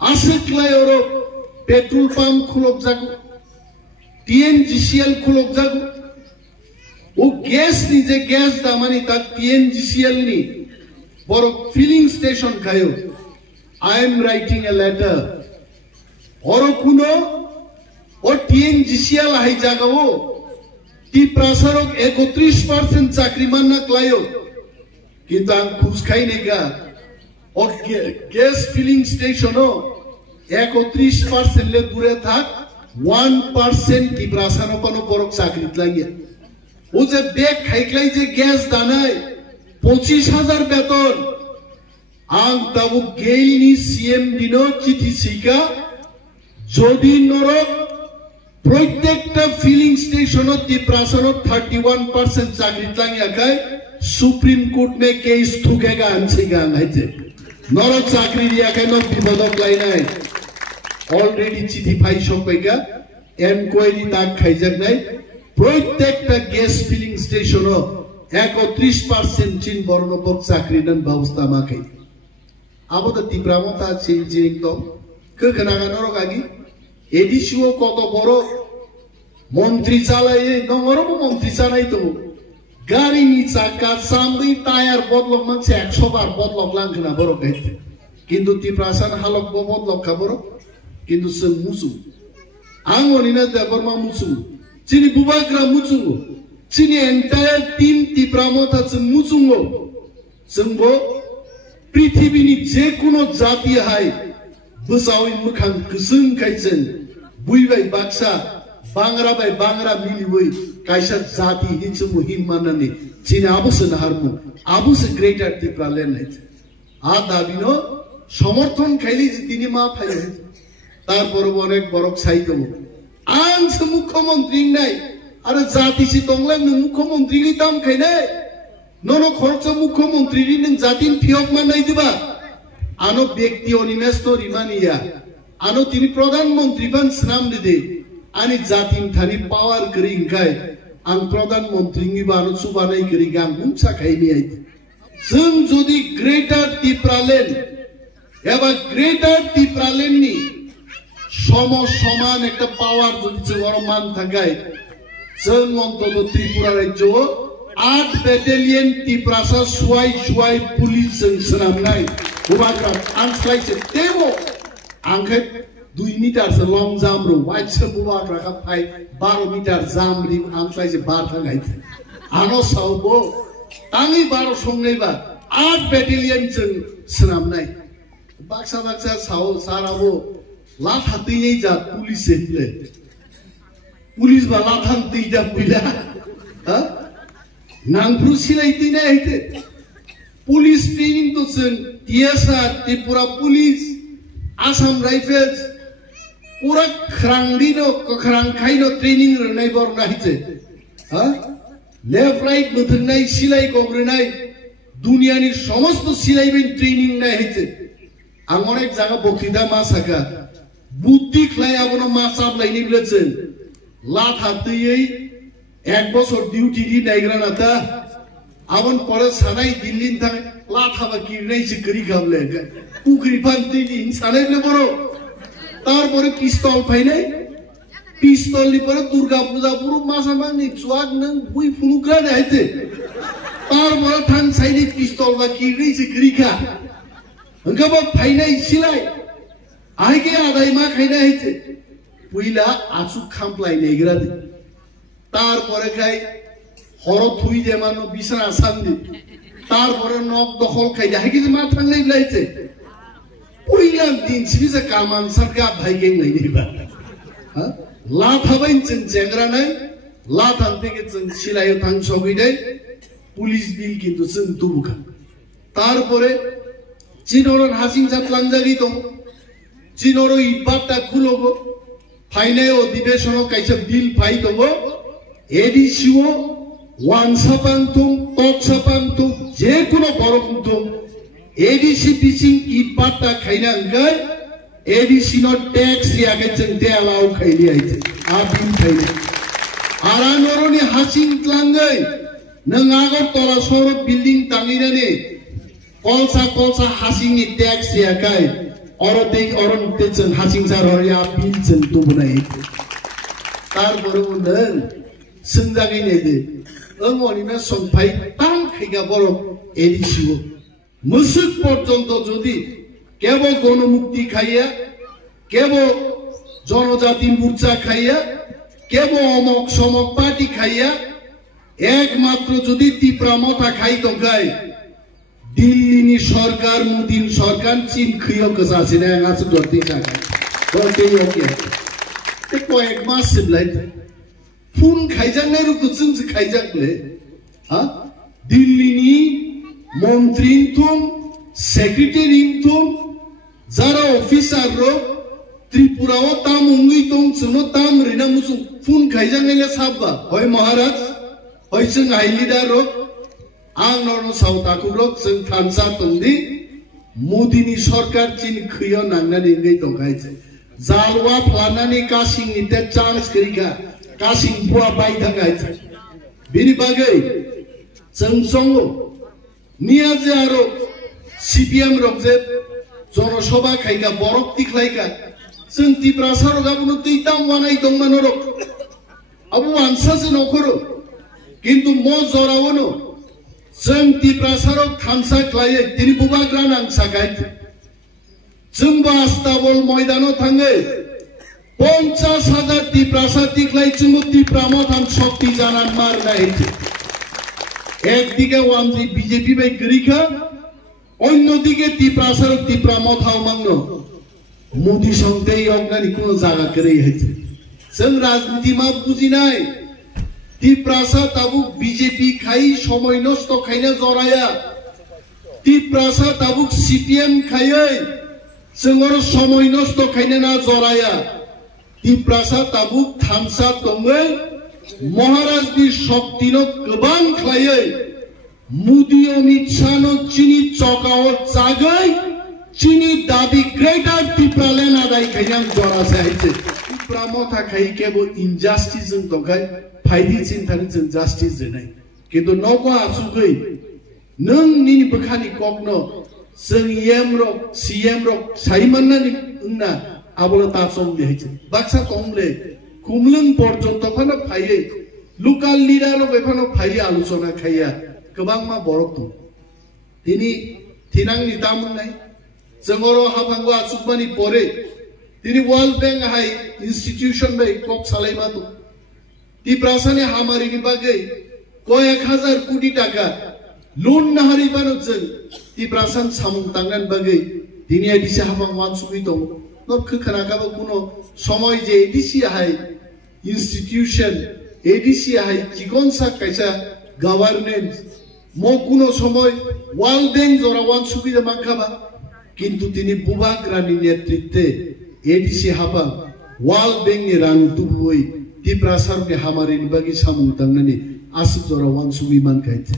Aseklai oro petrol pump khulok jago, TNGCL khulok jago. O gas ni je gas damani tak TNGCL ni boro filling station khayo. I am writing a letter. Oro kuno o TNGCL hai jaga wo Tiprasarok 31% chakri manna klayo. Kintu ang khus khai nega. O gas filling station ho 31% le dure thak 1% Tiprasarok pano borok chakri tlangia. O je bag khaiklai je gas danai 25,000 beton. Ang tabu geini CM dino chithi sika jodi norok প্রত্যেকটা feeling স্টেশনত টিপ্রাসারক 31% চাকরি তলাঙ্গিয়া খাই supreme court মে case ঠুকেগা আনছিগা নাইতে নরক চাকরি দিয়া খাই ন বিপদক লাই নাই already চিঠি ফাই সকাইগা এনকোয়ারি তাক খাইজাক নাই প্রত্যেকটা গ্যাস ফিলিং স্টেশন 31% চিন বর্ণপক চাকরি নন ব্যবস্থা মাখাই আবদ টিপ্রামতা চিন তো কখনাগা নরক আগি এডিসিও কত বড় মন্ত্রী চালায় নরম মন্ত্রী চালাই তো গাড়ি নি চাকা সামরি টায়ার বদলক মানছে 100 বার বদলক লাংখনা বড় গাইতে কিন্তু টিপ্রাসান হালক বদলক খাবর কিন্তু সে মুসু আঙ্গনিনা দেবরমা মুসু চিনি বুবাগ্রা মুসু চিনি এন্টায়ার টিম টিপ্রামতা চ মুসুঙ্গো जोंबो পৃথিবীনি যে কোনো জাতি হাই বসাওই মুখান গসং কাইছেন বুইবাই বাক্সা বাংরা বাই বাংরা মিলিবই কাইসা জাতি হিনসুমু হিনমানানি চিনি আবুসন হারমু আবুস গ্রেটার ত্রিপুরা ল্যান্ড আ দাবিনো সমর্থন খাইলি যে তিনি মা ফাই তারপর অনেক বড় সাইতো আনস মুখ্যমন্ত্রী নাই আরে জাতি সি তংলাং মুখ্যমন্ত্রী দাম খাই নাই ননো খরচ মুখ্যমন্ত্রী নি জাতিন ফিয়ক মানাই দিবা আনো ব্যক্তি অনিমেশ তো রিমানিয়া আনো তিনি প্রধানমন্ত্রী বান স্নাম দিদে আনি জাতিন থানি পাওয়ার করিং খাই আং প্রধানমন্ত্রী নি বানো সুবানাই করি গাম মুমসা খাইনি আই जों যদি গ্রেটার ত্রিপুরাল্যান্ড এবা গ্রেটার ত্রিপুরাল্যান্ড নি সমান একটা পাওয়ার যদি বড় মান থাকায় जों অন্তত ত্রিপুরা রাজ্য 8 ব্যাটালিয়ন ত্রিপুরাসা সুয়াই পুলিশ जों সনামনাই বুবাগ্রা আনস্লাইছে দেবো आंखे 2 মিটার से लंग जाम रो वाइट से बुबाग्रा का फाइ 12 মিটার जाम रि आंख्लाइ से बार थांगाइ आनो सावबो तांगि 12 संगैबा 8 ব্যাটালিয়ন जों सनामनाय बाक्सा साव साराबो लाथा दैयै जा पुलिस हेले पुलिस बा लाथान दैदा बुइला ह नांफ्रु सिलाइ दैना हैते पुलिस ट्रेनिंग तो जों TSR Tripura police Assam rifles पूरा खरांगदिनो खरांखाइनो ट्रेनिंग रनाय बरनाइते ह लेफ्ट राइट मथनाय सिलाइ गग्रनाय दुनियानि समस्त सिलाइबेन ट्रेनिंग नाय हैते आं अनेक जागा बक्तृता मा साका बुद्धि ख्लायाबनो मा साबलायनि बिलजों लाथा दैयै 1 বছর ডিউটি দি नायग्रा नाता आवन परे सानाय दिल्ली थां लाथाबा किरनाय सिकरि गाबले पुखरि पान्ति दिन सानायले बरो तार परे पिस्तल फाइनाय पिस्तल नि परे दुर्गा पूजा पुरु मासामानि चुवाग नों बुइ फुनुग्रा नायते तार परे थां साइनि पिस्तल बा किरनाय सिकरि गा हंगाबा फाइनाय सिलाय आइगे आदाय मा खाइना हैते पुइला आसु खामप्लाय नायग्रा दि तार परे खाय हर थुई देमानो बिसना सान्दि तार परे नक दखल खाइदा हाइगे मा थांनाय लायते पुइला दिन सिबिजा कामान सरका भाइगे नायनिबा ह लाथाबाइन जों जेंग्रानाय लाथान तेगे जों सिलाय थां सगैनाय पुलिस बिल किन्तु जों दुबुखा तार परे चिनरन हासिं जातलांजागि दं चिनरो इबाता खुलबो फाइनाय अधिवेशन काइसा बिल फाइ दंबो एडिसिओ वानसापांतुम तकसापांतुम जे कोनो बरकुंतुम एडिसि पिसिं इबाता खाइना अंगाय एडिसि नो टैक्स यागे जों देलाव खाइनि आइते आ बिल खाइनि आरानरनि हासिं tlangै नों आगरतला सहर बिल्डिं तांगिनानि कलसा हासिंनि tax यागाय orang tejen hasing saraya piljen tu bunai. Tar baru neng senjangi ni de. Engoni na sompai tang kaya borok edisiu. Musik porjonto jodi kebo গণমুক্তি খাইয়া kebo জনজাতি মোর্চা খাইয়া kebo অমক সমক পার্টি খাইয়া একমাত্র যদি ত্রিপুরা মথা খাই তঙ্কাই দিল্লিনি সরকার মুদিন সরকার চীন খুইও কসাছে না গাছ ধরতে চাকা ধরতে ওকে তে কয়েক মাস সিবলাই ফুন খাইজাংনাই রুকু जों খাইজাংলে হ্যাঁ দিল্লিনি মন্ত্রী তুম সেক্রেটারি তুম যারা অফিসার রো ত্রিপুরাও তাম উঙ্গি তং जोंनो ताम रिना मुसु ফুন খাইজাংনাইলে সাববা হয় মহারাজ হয় जों আইলিদার রো आं नरनो साउताकुरक जों थानसा तंदि मोदीनि सरकार चीन खुयो नांनानै गै दंखायसे जालवा फ्लानानै कासिंनि ते चान्स गैगा कासिं बुआ बाय थांगायसे बिनि बागै जों संगो निया जे आरो सीपीएम रकजे जनसभा खायगा बरक तिखलायगा जों तिप्रासारक आबुनो दैताम वानाय दंमानरक आबु आनसा जे नखरो किन्तु म जरावनो जों तिप्रासारक थानसा क्लाये तिनि बुबाग्रा नांसागाय जों बास्ताबल मयदानाव थाङो 50,000 तिप्रासार तिखलाय जों तिप्रामा थाम शक्ति जानान मारनाय একদিকে ওয়ানজি বিজেপি বাই গরিখা অন্যদিকে তিপ্রাসারক তিপ্রামা থাও মাংনো মোদি সঙ্গেই অজ্ঞানী কোন জায়গা করেই হয়েছে जों রাজনীতি মা বুঝি নাই तिप्रासा ताबुक बीजेपी खाई समय नष्ट खाइना जराया तिप्रासा ताबुक सीपीएम खायै जोंङो समय नष्ट खाइना ना जराया तिप्रासा ताबुक थानसा दङै महाराजनि शक्तिनो गोबां खायै मोदी अमित शाहनो चिनी चौकाव जागै चिनी दाबी ग्रेटर तिप्रालेन आदाय खाइना जरासे आइছে तिप्रामथा खाइ केबो इनजास्टिस जों दंखाय फाइदि चिन्तानि जों जास्टिस जेनाय किन्तु नौको आसुगै नों निनि बखानि ककनो जों एम रक सीएम रक साइमाननानि उन्ना आबला तासम देहैছে बाक्सा कमले कुमलुं पर्यन्त फानो फायै लोकाल लिडार बेफानो फायै आलोचना खाया गोबां मा बरक दं दिनि थिनांनि दामनाय जोंरो हाफांगो आसुकमानि परे दिनि वर्ल्ड बैंक हाय इन्स्टिट्यूशन बाय कोकसालाइमा दं तिप्रासानि हामारिनि बागै कयेक हाजार कोटी टाका लोन नाहारिबानो जों तिप्रासान सामुं तांनान बागै दिनि एडिसि हाबां मानसुबि दं न खोनागाबो कुनो समय जे एडिसि हाय इन्स्टिट्यूशन एडिसि हाय जिगनसा कायसा गवर्नेंस म कुनो समय वर्ल्ड बैंक जरावान सुबिदा मांखाबा किन्तु दिनि बुबाग्रानि नेतृत्वे एडिसि हाबां वर्ल्ड बैंकनि रां तुबुय तिप्रासारक हामारिनि बागै सामुं तांनानि आसुक जरावान सुबि मानखायथे